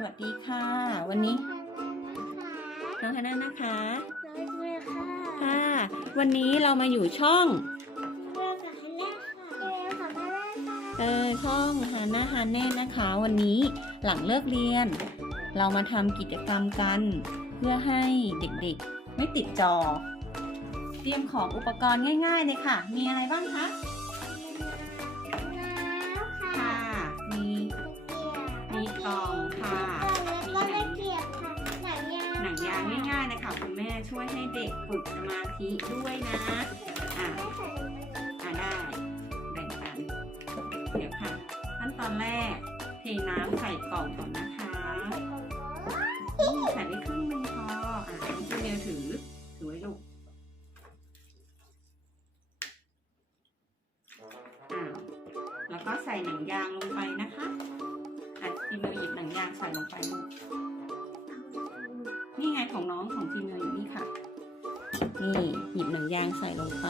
สวัสดีค่ะ วันนี้น้องฮาน่านะคะน้อยด้วยค่ะค่ะ วันนี้เรามาอยู่ช่องเรื่องกับฮันแน่ค่ะเรื่องกับฮันแน่ค่ะเออช่องฮาน่าฮาแน่นะคะ วันนี้หลังเลิกเรียน เรามาทำกิจกรรมกัน เพื่อให้เด็กๆ ไม่ติดจอ เตรียมของอุปกรณ์ง่ายๆเลยค่ะ มีอะไรบ้างคะน้ำค่ะค่ะมีมีกล่อง ยางง่ายๆนะคะคุณแม่ช่วยให้เด็กฝึกสมาธิด้วยนะ อะอะได้ แบ่งกัน เดี๋ยวค่ะ ขั้นตอนแรก เทน้ำใส่กล่องก่อนนะคะใส่ไปครึ่งหนึงพอ อะน้องเจเนลถือ ถือไว้ลูกอะแล้วก็ใส่หนังยางลงไปนะคะอะทีเมลหยิบหนังยางใส่ลงไปลูก นี่ไงของน้องของทีเมลอยู่นี่ค่ะ นี่หยิบหนังยางใส่ลงไป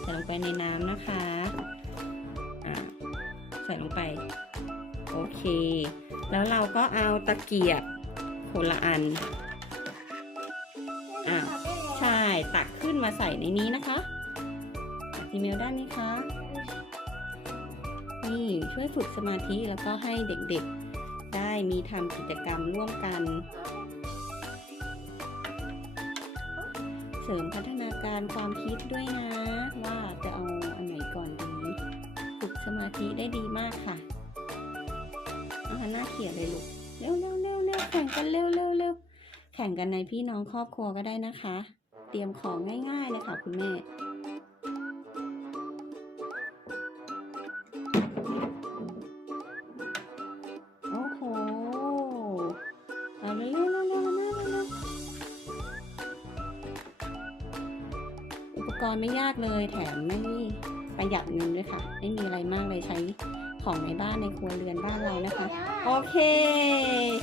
ใส่ลงไปในน้ำนะคะ อ่า ใส่ลงไป โอเค แล้วเราก็เอาตะเกียบคนละอัน อะใช่ ตักขึ้นมาใส่ในนี้นะคะอะทีเมลด้านนี้คะนี่ช่วยฝึกสมาธิแล้วก็ให้เด็กๆ ได้มีทำกิจกรรมร่วมกัน เสริมพัฒนาการความคิดด้วยนะ ว่าจะเอาอันไหนก่อนดีฝึกสมาธิได้ดีมากค่ะเอาฮันน่าเขียนเลยลูกเร็วเร็วเร็วเร็วแข่งกันเร็วเร็วเร็วแข่งกันในพี่น้องครอบครัวก็ได้นะคะ เตรียมของง่ายๆเลยค่ะคุณแม่ ปกรณ์ไม่ยากเลยแถมไม่ประหยัดเงินด้วยค่ะ ไม่มีอะไรมากเลยใช้ของในบ้านในครัวเรือนบ้านเรานะคะ โอเค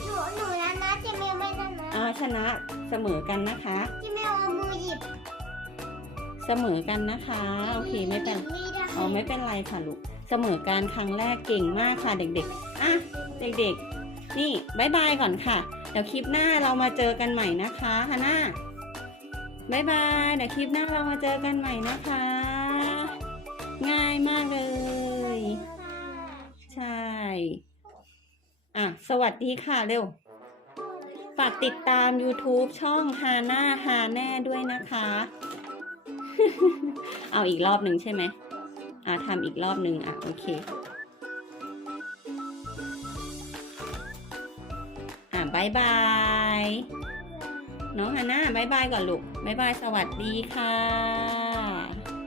หนูหนูแล้วนะจิเมลไม่ได้นะเอาชนะเสมอกันนะคะจิเมลเอามือหยิบเสมอกันนะคะ โอเคไม่เป็นไม่ได้อ๋อไม่เป็นไรค่ะลูกเสมอการครั้งแรกเก่งมากค่ะเด็กๆอะเด็กๆ นี่บายบายก่อนค่ะ เดี๋ยวคลิปหน้าเรามาเจอกันใหม่นะคะฮาน่า บายบายเดี๋ยวคลิปหน้าเรามาเจอกันใหม่นะคะ ง่ายมากเลย ใช่ อะ สวัสดีค่ะเร็ว ฝากติดตาม YouTube ช่องฮาน่าฮาแน่ด้วยนะคะ เอาอีกรอบหนึ่งใช่ไหม อะทำอีกรอบหนึ่งอะ โอเค อะบายบาย น้องฮาน่าบายบายก่อนลูกบายบายสวัสดีค่ะ